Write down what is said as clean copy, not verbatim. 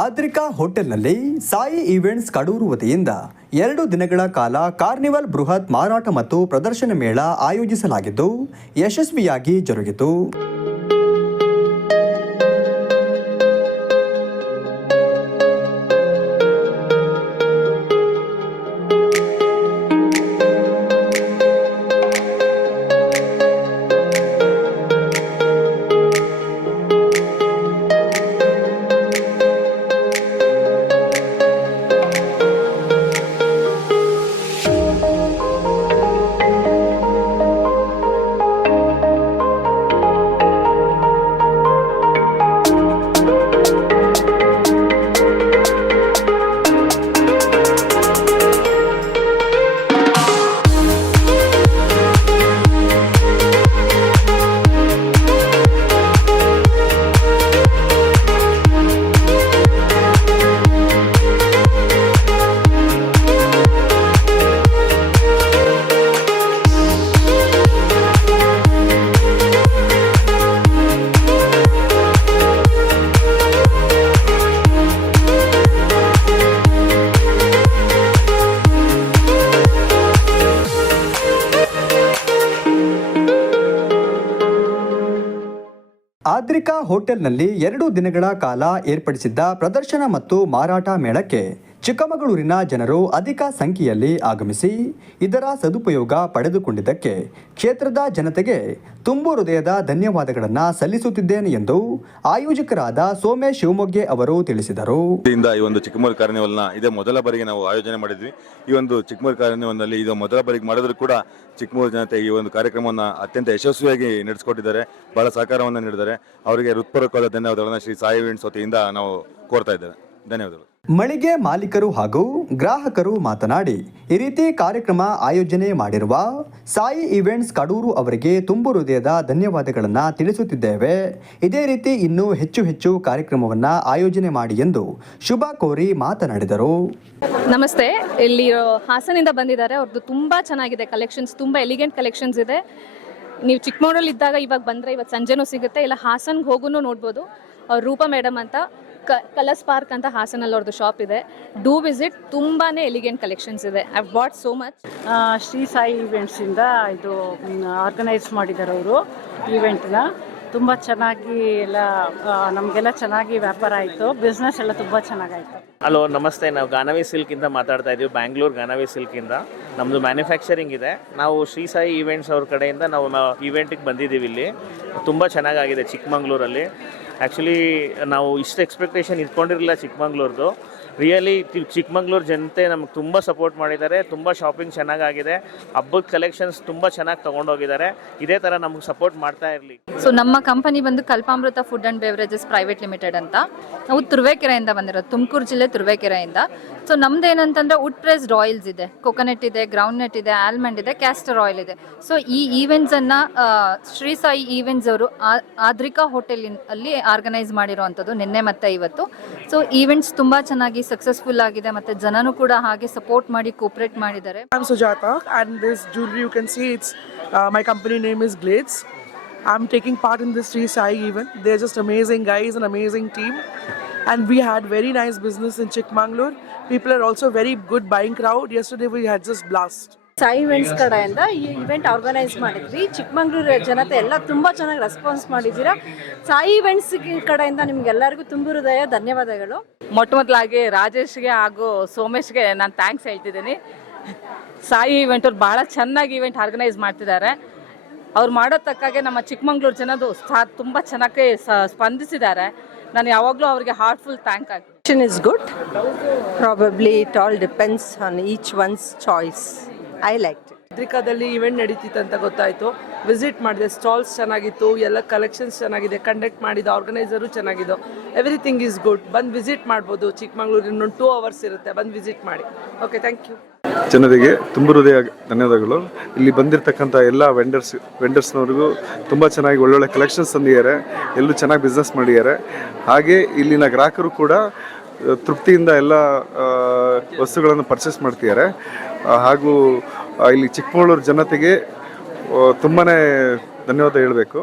ಆದ್ರಿಕಾ ಹೋಟೆಲ್ನಲ್ಲಿ ಸಾಯಿ ಈವೆಂಟ್ಸ್ ಕಡೂರು ವತಿಯಿಂದ 2 ದಿನಗಳ ಕಾಲ ಕಾರ್ನಿವಲ್ ಬೃಹತ್ ಮಾರಾಟ ಮತ್ತು ಪ್ರದರ್ಶನ ಮೇಳ ಆಯೋಜಿಸಲಾಗಿದ್ದು ಯಶಸ್ವಿಯಾಗಿ ಜರುಗಿತು. ಆದ್ರಿಕಾ ಹೋಟೆಲ್ನಲ್ಲಿ 2 ದಿನಗಳ ಕಾಲ ಏರ್ಪಡಿಸಿದ್ದ ಪ್ರದರ್ಶನ ಮತ್ತು ಮಾರಾಟ ಮೇಳಕ್ಕೆ ಚಿಕ್ಕಮಗಳೂರಿನ ಜನರು ಅಧಿಕ ಸಂಖ್ಯೆಯಲ್ಲಿ ಆಗಮಿಸಿ ಇದರ ಸದುಪಯೋಗ ಪಡೆದುಕೊಂಡಿದ್ದಕ್ಕೆ ಕ್ಷೇತ್ರದ ಜನತೆಗೆ ತುಂಬು ಹೃದಯದ ಧನ್ಯವಾದಗಳನ್ನು ಸಲ್ಲಿಸುತ್ತಿದ್ದೇನೆ ಎಂದು ಆಯೋಜಕರಾದ ಸೋಮೇಶ್ ಶಿವಮೊಗ್ಗೆ ಅವರು ತಿಳಿಸಿದರು. ಈ ಒಂದು ಚಿಕ್ಕಮಗಳೂರು ಕಾರ್ನಿವಲ್ನ ಇದೇ ಮೊದಲ ಬಾರಿಗೆ ನಾವು ಆಯೋಜನೆ ಮಾಡಿದ್ವಿ. ಈ ಒಂದು ಚಿಕ್ಕಮಗಳೂರು ಕಾರ್ನಿವಲ್ನಲ್ಲಿ ಇದು ಮೊದಲ ಬಾರಿಗೆ ಮಾಡಿದ್ರು ಕೂಡ ಚಿಕ್ಕಮಗಳೂರು ಜನತೆ ಈ ಒಂದು ಕಾರ್ಯಕ್ರಮವನ್ನು ಅತ್ಯಂತ ಯಶಸ್ವಿಯಾಗಿ ನಡೆಸಿಕೊಟ್ಟಿದ್ದಾರೆ, ಬಹಳ ಸಹಕಾರವನ್ನು ನೀಡಿದ್ದಾರೆ. ಅವರಿಗೆ ಹೃತ್ಪೂರ್ವಕವಾದ ಧನ್ಯವಾದಗಳನ್ನು ಶ್ರೀ ಸಾಯಿ ಈವೆಂಟ್ಸ್ ವತಿಯಿಂದ ನಾವು ಕೋರ್ತಾ ಇದ್ದೇವೆ. ಧನ್ಯವಾದಗಳು. ಮಳಿಗೆ ಮಾಲೀಕರು ಹಾಗೂ ಗ್ರಾಹಕರು ಮಾತನಾಡಿ ಈ ರೀತಿ ಕಾರ್ಯಕ್ರಮ ಆಯೋಜನೆ ಮಾಡಿರುವ ಸಾಯಿ ಈವೆಂಟ್ಸ್ ಕಡೂರು ಅವರಿಗೆ ತುಂಬು ಹೃದಯದ ಧನ್ಯವಾದಗಳನ್ನು ತಿಳಿಸುತ್ತಿದ್ದೇವೆ. ಇದೇ ರೀತಿ ಇನ್ನೂ ಹೆಚ್ಚು ಕಾರ್ಯಕ್ರಮವನ್ನು ಆಯೋಜನೆ ಮಾಡಿ ಎಂದು ಶುಭ ಕೋರಿ ಮಾತನಾಡಿದರು. ನಮಸ್ತೆ, ಇಲ್ಲಿ ಹಾಸನಿಂದ ಬಂದಿದ್ದಾರೆ. ಅವ್ರದ್ದು ತುಂಬ ಚೆನ್ನಾಗಿದೆ ಕಲೆಕ್ಷನ್ಸ್, ತುಂಬ ಎಲಿಗೆಂಟ್ ಕಲೆಕ್ಷನ್ಸ್ ಇದೆ. ನೀವು ಚಿಕ್ಕಮಗಳೂರಲ್ಲಿ ಇದ್ದಾಗ ಇವಾಗ ಬಂದರೆ ಇವತ್ತು ಸಂಜೆನೂ ಸಿಗುತ್ತೆ, ಇಲ್ಲ ಹಾಸನ್ಗೆ ಹೋಗೂ ನೋಡ್ಬೋದು. ಅವ್ರು ರೂಪಾ ಮೇಡಮ್ ಅಂತ ಕಲರ್ಸ್ ಪಾರ್ಕ್ ಅಂತ ಹಾಸನಲ್ಲಿ ಅವ್ರದ್ದು ಶಾಪ್ ಇದೆ. ಡೂ ವಿಸಿಟ್, ತುಂಬಾ ಎಲಿಗೆಂಟ್ ಕಲೆಕ್ಷನ್ಸ್ ಇದೆ. I bought so much. Shri Sai ಈವೆಂಟ್ಸಿಂದ ಇದು ಆರ್ಗನೈಸ್ ಮಾಡಿದ್ದಾರೆ ಅವರು ಈವೆಂಟ್ನ. ತುಂಬ ಚೆನ್ನಾಗಿ ಎಲ್ಲ ನಮಗೆಲ್ಲ ಚೆನ್ನಾಗಿ ವ್ಯಾಪಾರ ಆಯಿತು, ಬಿಸ್ನೆಸ್ ಎಲ್ಲ ತುಂಬ ಚೆನ್ನಾಗಾಯಿತು. ಹಲೋ ನಮಸ್ತೆ, ನಾವು ಗಾನವಿ ಸಿಲ್ಕಿಂದ ಮಾತಾಡ್ತಾ ಇದ್ದೀವಿ. ಬ್ಯಾಂಗ್ಳೂರು ಗಾನವಿ ಸಿಲ್ಕಿಂದ ನಮ್ಮದು ಮ್ಯಾನುಫ್ಯಾಕ್ಚರಿಂಗ್ ಇದೆ. ನಾವು ಶ್ರೀ ಸಾಯಿ ಈವೆಂಟ್ಸ್ ಅವ್ರ ಕಡೆಯಿಂದ ನಾವು ಈವೆಂಟಿಗೆ ಬಂದಿದ್ದೀವಿ. ಇಲ್ಲಿ ತುಂಬ ಚೆನ್ನಾಗಾಗಿದೆ ಚಿಕ್ಕಮಂಗ್ಳೂರಲ್ಲಿ. ಆ್ಯಕ್ಚುಲಿ ನಾವು ಇಷ್ಟು ಎಕ್ಸ್ಪೆಕ್ಟೇಷನ್ ಇಟ್ಕೊಂಡಿರಲಿಲ್ಲ ಚಿಕ್ಕಮಂಗ್ಳೂರ್ದು. ರಿಯಲಿ ಚಿಕ್ಕಮಂಗ್ಳೂರು ಜನತೆ ನಮಗೆ ತುಂಬ ಸಪೋರ್ಟ್ ಮಾಡಿದ್ದಾರೆ. ತುಂಬ ಶಾಪಿಂಗ್ ಚೆನ್ನಾಗಾಗಿದೆ, ಹಬ್ಬದ ಕಲೆಕ್ಷನ್ಸ್ ತುಂಬ ಚೆನ್ನಾಗಿ ತೊಗೊಂಡೋಗಿದ್ದಾರೆ. ಇದೇ ಥರ ನಮಗೆ ಸಪೋರ್ಟ್ ಮಾಡ್ತಾ ಇರಲಿ. ಸೊ ನಮ್ಮ ಕಂಪನಿ ಬಂದು Kalpamrutha food and beverages private limited ಅಂತ. ನಾವು ತುರುವೇಕೆರೆಯಿಂದ ಬಂದಿರೋದು, ತುಮಕೂರು ಜಿಲ್ಲೆ ತುರುವೇಕೆರೆಯಿಂದ. ಸೊ ನಮ್ದು ಏನಂತಂದರೆ ವುಡ್ ಪ್ರೆಸ್ಡ್ ಆಯಿಲ್ಸ್ ಇದೆ, ಕೊಕೊನಟ್ ಇದೆ, ಗ್ರೌಂಡ್ನಟ್ ಇದೆ, ಆಲ್ಮಂಡ್ ಇದೆ, ಕ್ಯಾಸ್ಟರ್ ಆಯಿಲ್ ಇದೆ. ಸೊ ಈ ಈವೆಂಟ್ಸನ್ನು ಶ್ರೀ ಸಾಯಿ ಈವೆಂಟ್ಸ್ ಅವರು ಆದ್ರಿಕಾ ಹೋಟೆಲ್ ಆರ್ಗನೈಸ್ ಮಾಡಿರೋವಂಥದ್ದು ನಿನ್ನೆ ಮತ್ತು ಇವತ್ತು. ಸೊ ಈವೆಂಟ್ಸ್ ತುಂಬ ಚೆನ್ನಾಗಿ ಸಕ್ಸಸ್ಫುಲ್ ಆಗಿದೆ, ಮತ್ತು ಜನನು ಕೂಡ ಹಾಗೆ ಸಪೋರ್ಟ್ ಮಾಡಿ ಕೋಪರೇಟ್ ಮಾಡಿದ್ದಾರೆ. I'm Sujata, and this jewelry you can see, it's my company name is Glades. I'm taking part in this Sri Sai event. They're just amazing guys, an amazing team, and we had very nice business in Chikmagalur. People are also very good buying crowd. Yesterday we had just blast. Sai events ಕಡೆಯಿಂದ ಈ event organise ಮಾಡಿದ್ವಿ. ಚಿಕ್ಕಮಗಳೂರು ಜನತೆ ಎಲ್ಲ ತುಂಬ ಚೆನ್ನಾಗಿ response ಮಾಡಿದ್ದೀರಾ. Sai events ಕಡೆಯಿಂದ ನಿಮ್ಗೆಲ್ಲರಿಗೂ ತುಂಬ ಹೃದಯ ಧನ್ಯವಾದಗಳು. ಮೊದಲಾಗಿ ರಾಜೇಶ್ಗೆ ಹಾಗೂ ಸೋಮೇಶ್ಗೆ ನಾನು ಥ್ಯಾಂಕ್ಸ್ ಹೇಳ್ತಿದ್ದೀನಿ. ಸಾಯಿ ಈವೆಂಟ್ ಅವ್ರು ಭಾಳ ಚೆನ್ನಾಗಿ ಈವೆಂಟ್ ಆರ್ಗನೈಸ್ ಮಾಡ್ತಿದ್ದಾರೆ. ಅವ್ರು ಮಾಡೋ ತಕ್ಕಾಗೆ ನಮ್ಮ ಚಿಕ್ಕಮಗಳೂರು ಜನದು ತುಂಬ ಚೆನ್ನಾಗಿ ಸ್ಪಂದಿಸಿದ್ದಾರೆ. ನಾನು ಯಾವಾಗಲೂ ಅವರಿಗೆ ಹಾರ್ಟ್ಫುಲ್ ಥ್ಯಾಂಕ್ ಆಗ್ತೀನಿ. Is good. Probably it all depends on each one's choice. I liked it. ಆದ್ರಿಕಾದಲ್ಲಿ ಇವೆಂಟ್ ನಡೀತಿತ್ತು ಅಂತ ಗೊತ್ತಾಯಿತು. ವಿಸಿಟ್ ಮಾಡಿದೆ, ಸ್ಟಾಲ್ಸ್ ಚೆನ್ನಾಗಿತ್ತು, ಎಲ್ಲ ಕಲೆಕ್ಷನ್ಸ್ ಚೆನ್ನಾಗಿದೆ, ಕಂಡಕ್ಟ್ ಮಾಡಿದ ಆರ್ಗನೈಸರು ಚೆನ್ನಾಗಿದ್ದು. Everything is good. ಬಂದು ವಿಸಿಟ್ ಮಾಡ್ಬೋದು. ಚಿಕ್ಕಮಗಳೂರು ಇನ್ನೊಂದು 2 hours ಇರುತ್ತೆ, ಬಂದು ವಿಸಿಟ್ ಮಾಡಿ. Okay, thank you. ಜನರಿಗೆ ತುಂಬ ಹೃದಯ ಧನ್ಯವಾದಗಳು. ಇಲ್ಲಿ ಬಂದಿರತಕ್ಕಂಥ ಎಲ್ಲ ವೆಂಡರ್ಸ್ನವ್ರಿಗೂ ತುಂಬ ಚೆನ್ನಾಗಿ ಒಳ್ಳೊಳ್ಳೆ ಕಲೆಕ್ಷನ್ಸ್ ತಂದಿದ್ದಾರೆ, ಎಲ್ಲರೂ ಚೆನ್ನಾಗಿ ಬಿಸ್ನೆಸ್ ಮಾಡಿದ್ದಾರೆ. ಹಾಗೆ ಇಲ್ಲಿನ ಗ್ರಾಹಕರು ಕೂಡ ತೃಪ್ತಿಯಿಂದ ಎಲ್ಲ ವಸ್ತುಗಳನ್ನು ಪರ್ಚೇಸ್ ಮಾಡ್ತಿದ್ದಾರೆ. ಹಾಗೂ ಇಲ್ಲಿ ಚಿಕ್ಕಮಗಳೂರು ಜನತೆಗೆ ತುಂಬಾ ಧನ್ಯವಾದ ಹೇಳಬೇಕು.